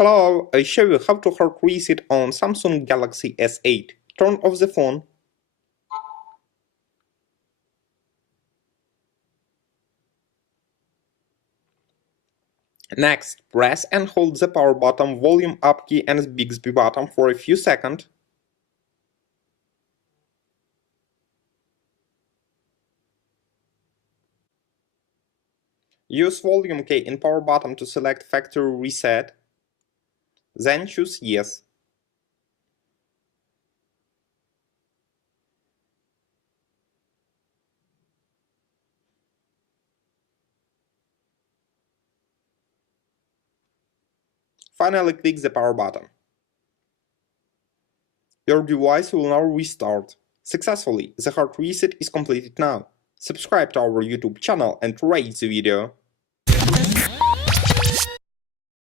Hello, I show you how to hard reset on Samsung Galaxy S8. Turn off the phone. Next, press and hold the power button, volume up key and Bixby button for a few seconds. Use volume key and power button to select factory reset. Then choose yes. Finally, click the power button. Your device will now restart. Successfully, the hard reset is completed now. Subscribe to our YouTube channel and rate the video.